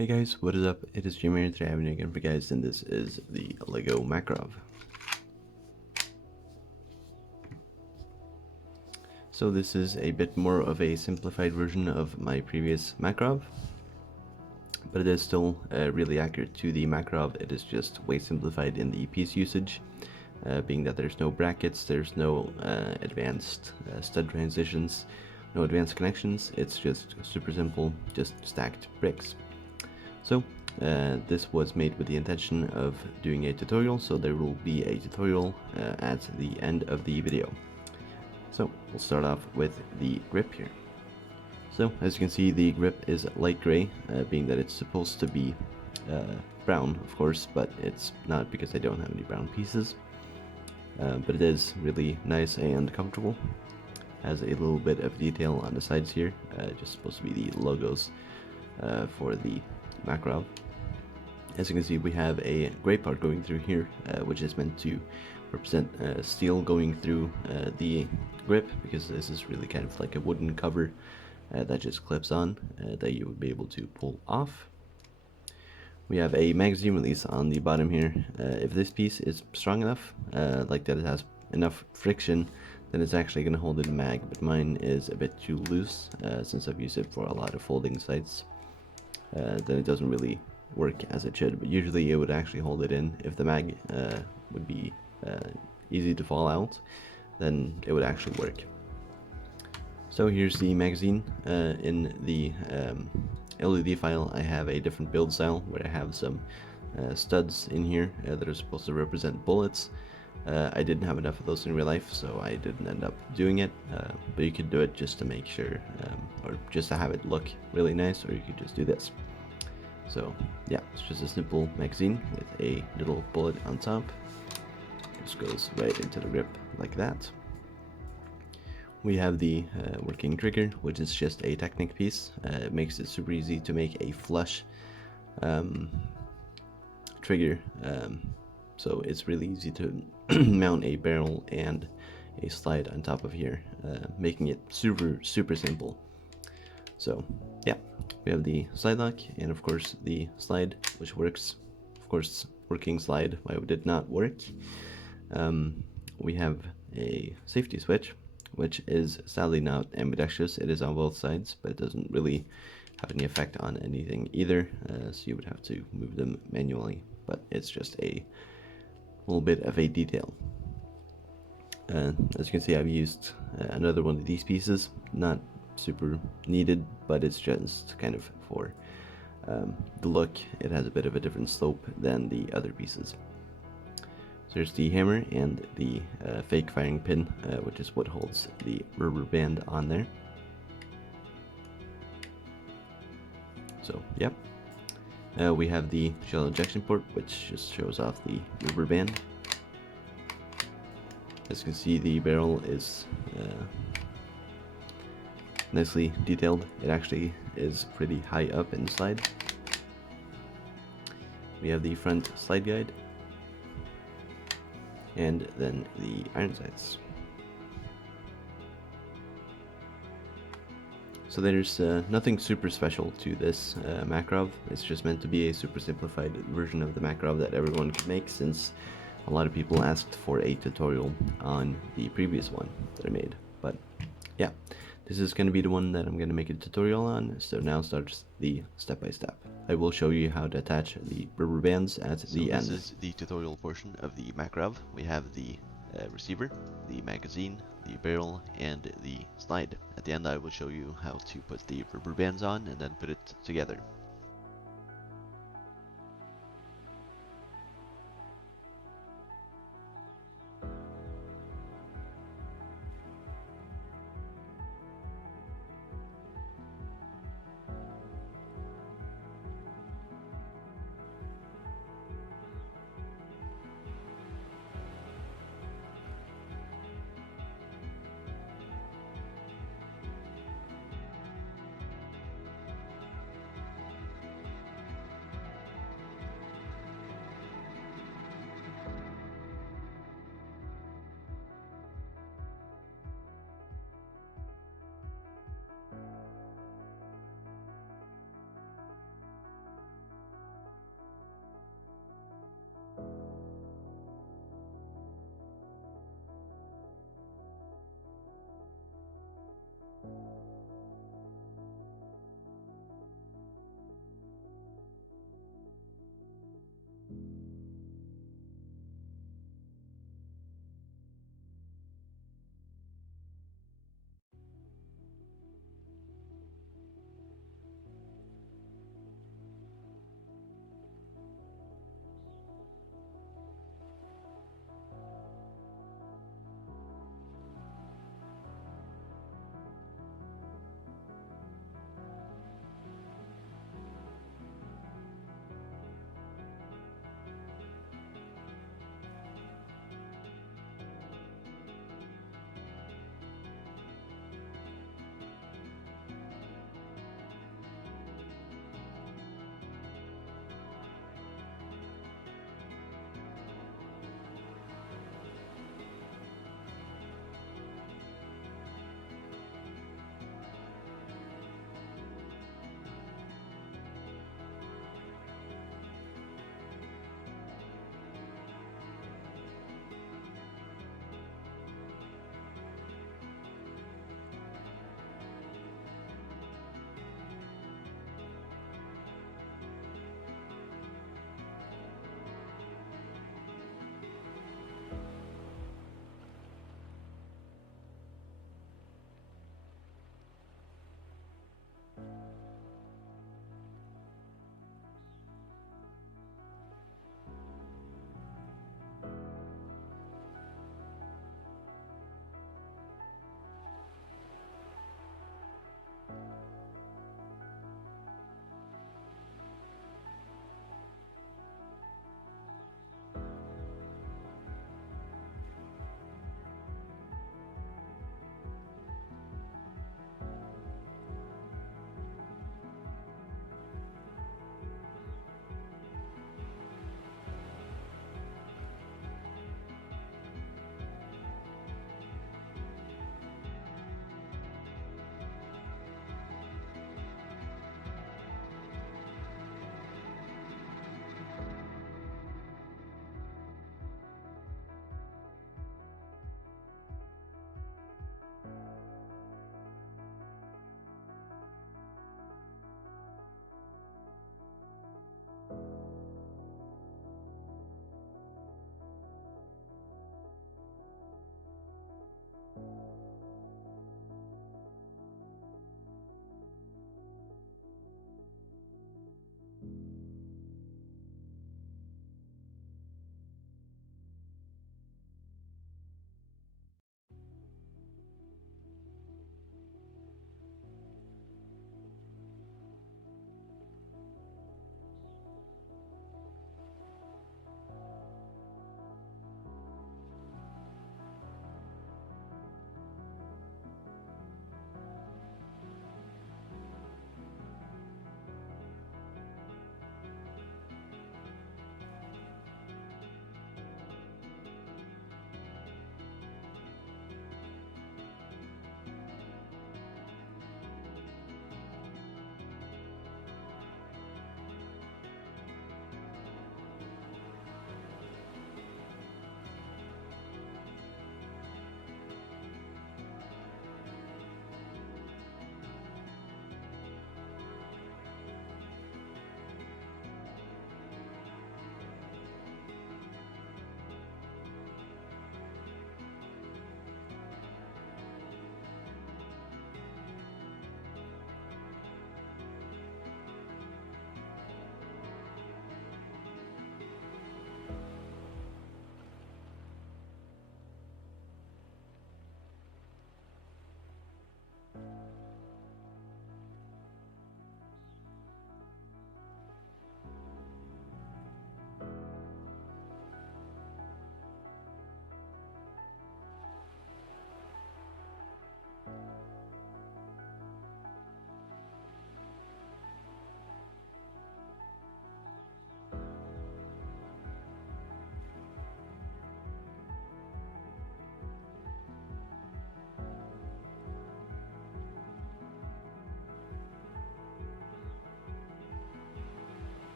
Hey guys, what is up? It is Jimmy here. Today I'm again for guys, and this is the Lego Makarov. So this is a bit more of a simplified version of my previous Makarov, but it is still really accurate to the Makarov. It is just way simplified in the piece usage, being that there's no brackets, there's no advanced stud transitions, no advanced connections. It's just super simple, just stacked bricks. So this was made with the intention of doing a tutorial, so there will be a tutorial at the end of the video. So we'll start off with the grip here. So as you can see, the grip is light gray, being that it's supposed to be brown, of course, but it's not because I don't have any brown pieces. But it is really nice and comfortable. Has a little bit of detail on the sides here, just supposed to be the logos for the Makarov. As you can see, we have a gray part going through here, which is meant to represent steel going through the grip, because this is really kind of like a wooden cover that just clips on, that you would be able to pull off. We have a magazine release on the bottom here. If this piece is strong enough, like that it has enough friction, then it's actually going to hold in mag, but mine is a bit too loose, since I've used it for a lot of folding sites. Then it doesn't really work as it should, but usually it would actually hold it in. If the mag would be easy to fall out, then it would actually work. So here's the magazine. In the LED file, I have a different build style where I have some studs in here that are supposed to represent bullets. I didn't have enough of those in real life, so I didn't end up doing it, but you could do it just to make sure, or just to have it look really nice, or you could just do this. So yeah, it's just a simple magazine with a little bullet on top. It just goes right into the grip like that. We have the working trigger, which is just a Technic piece. It makes it super easy to make a flush trigger. So it's really easy to mount a barrel and a slide on top of here, making it super simple. So yeah, we have the slide lock and of course the slide, which works. Of course, working slide, why would it not work? We have a safety switch, which is sadly not ambidextrous. It is on both sides, but it doesn't really have any effect on anything either, so you would have to move them manually, but it's just a little bit of a detail. As you can see, I've used another one of these pieces, not super needed, but it's just kind of for the look. It has a bit of a different slope than the other pieces. So here's the hammer and the fake firing pin, which is what holds the rubber band on there. So yep. We have the shell ejection port, which just shows off the rubber band. As you can see, the barrel is nicely detailed. It actually is pretty high up in the slide. We have the front slide guide, and then the iron sights. So there's nothing super special to this Makarov. It's just meant to be a super simplified version of the Makarov that everyone could make, since a lot of people asked for a tutorial on the previous one that I made. But yeah, this is going to be the one that I'm going to make a tutorial on, so now starts the step-by-step. I will show you how to attach the rubber bands at the end. This is the tutorial portion of the Makarov. We have the receiver, the magazine, the barrel, and the slide. At the end I will show you how to put the rubber bands on and then put it together.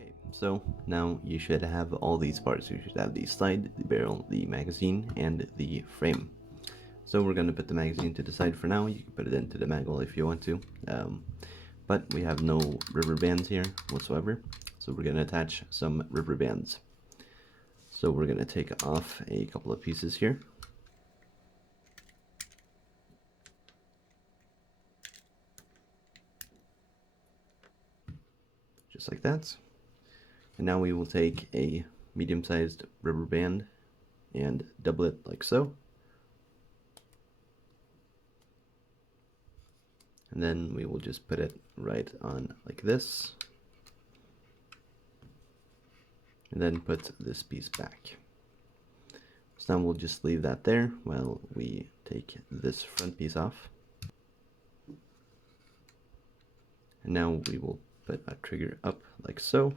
Okay, so now you should have all these parts. You should have the slide, the barrel, the magazine, and the frame. So we're going to put the magazine to the side for now. You can put it into the magwell if you want to. But we have no rubber bands here whatsoever. So we're going to attach some rubber bands. So we're going to take off a couple of pieces here. Just like that. And now we will take a medium-sized rubber band and double it like so. And then we will just put it right on like this. And then put this piece back. So now we'll just leave that there while we take this front piece off. And now we will put a trigger up like so.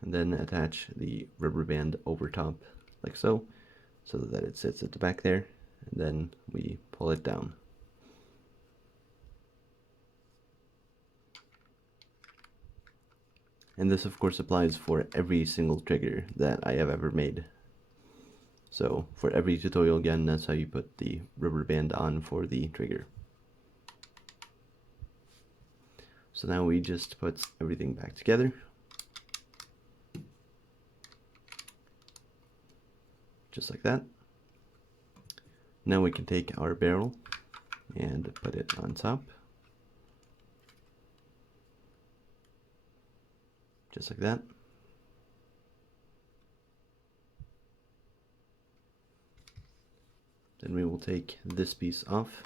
And then attach the rubber band over top like so that it sits at the back there. And then we pull it down. And this of course applies for every single trigger that I have ever made. So for every tutorial again, that's how you put the rubber band on for the trigger. So now we just put everything back together. Just like that. Now we can take our barrel and put it on top. Just like that. Then we will take this piece off,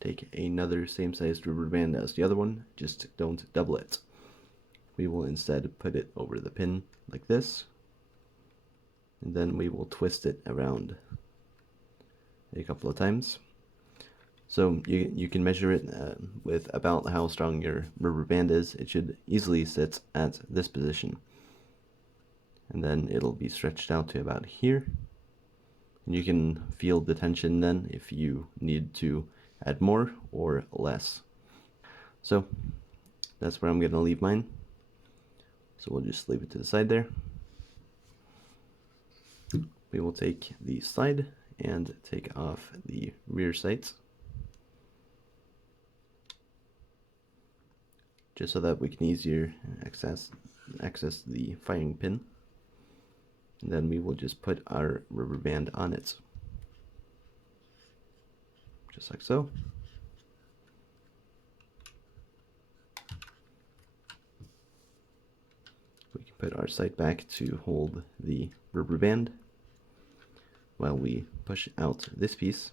take another same sized rubber band as the other one, just don't double it. We will instead put it over the pin like this, and then we will twist it around a couple of times. So you can measure it with about how strong your rubber band is. It should easily sit at this position. And then it'll be stretched out to about here. And you can feel the tension then if you need to add more or less. So that's where I'm going to leave mine. So we'll just leave it to the side there. We will take the slide and take off the rear sights, just so that we can easier access the firing pin. And then we will just put our rubber band on it, just like so. We can put our sight back to hold the rubber band while we push out this piece.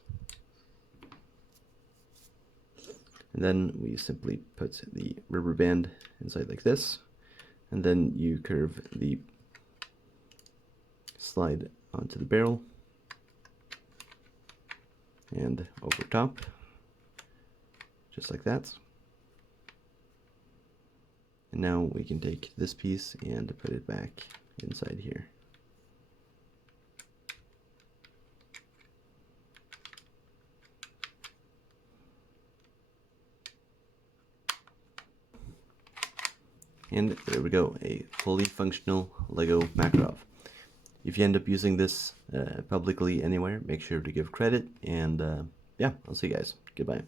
And then we simply put the rubber band inside like this, and then you curve the slide onto the barrel and over top, just like that. And now we can take this piece and put it back inside here. And there we go, a fully functional Lego Makarov. If you end up using this publicly anywhere, make sure to give credit, and yeah, I'll see you guys. Goodbye.